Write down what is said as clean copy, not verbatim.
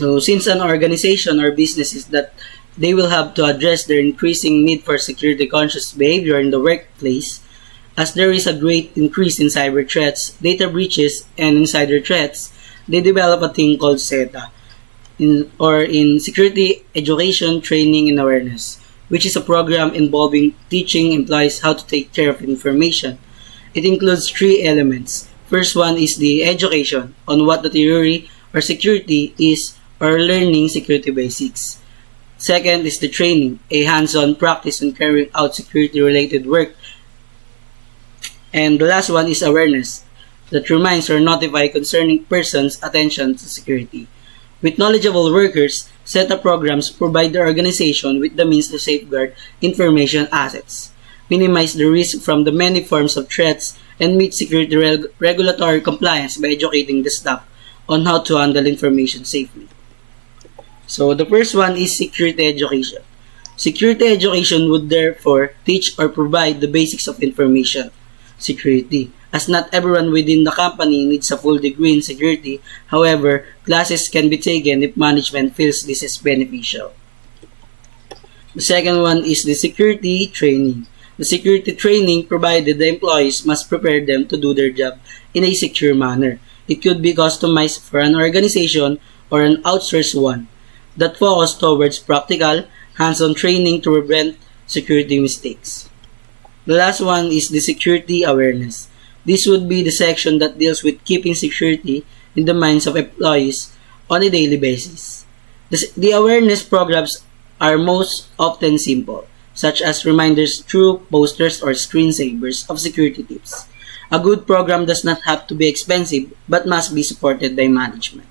So since an organization or business is that they will have to address their increasing need for security conscious behavior in the workplace, as there is a great increase in cyber threats, data breaches, and insider threats, they develop a thing called SETA, in Security Education, Training, and Awareness, which is a program involving teaching employees how to take care of information. It includes three elements. First one is the education on what the theory or security is, or learning security basics. Second is the training, a hands-on practice on carrying out security-related work. And the last one is awareness, that reminds or notifies concerning persons' attention to security. With knowledgeable workers, SETA programs provide the organization with the means to safeguard information assets, minimize the risk from the many forms of threats, and meet security regulatory compliance by educating the staff on how to handle information safely. So the first one is security education. Security education would therefore teach or provide the basics of information security, as not everyone within the company needs a full degree in security. However, classes can be taken if management feels this is beneficial. The second one is the security training. The security training provided the employees must prepare them to do their job in a secure manner. It could be customized for an organization or an outsourced one that focus towards practical, hands-on training to prevent security mistakes. The last one is the security awareness. This would be the section that deals with keeping security in the minds of employees on a daily basis. The awareness programs are most often simple, such as reminders through posters or screensavers of security tips. A good program does not have to be expensive but must be supported by management.